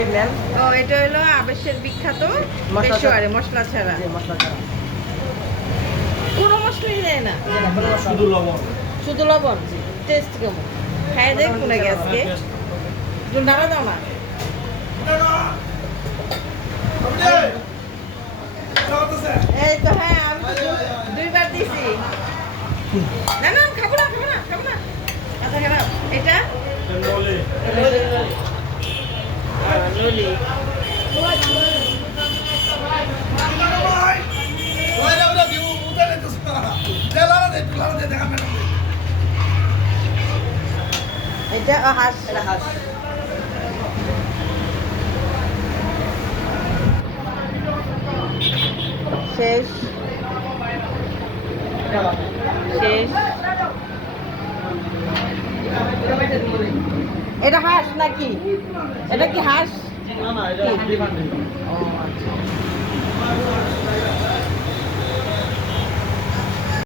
ও এটা হলো আবেশের বিখ্যাত মশলা ছাড়া। পেশোয়ারি মশলা ছাড়া। মশলা ছাড়া। কোনো মশলাই দেয় না, শুধু লবণ। শুধু লবণ। টেস্ট কেমন? খাই দেয় কোনে আজকে একটু নাড়া দাও না। এই তো হ্যাঁ, আমি তো দুইবার দিছি। না না খাবো না, খাবো না, খাবো না, আচ্ছা খারাপ। এটা নলে। ললি। এটা হাঁস। এটা হাঁস। শেষ শেষ। এটা হাঁস নাকি? এটা কি হাঁস? না না, এটা কি? এলিফ্যান্ট। ও আচ্ছা।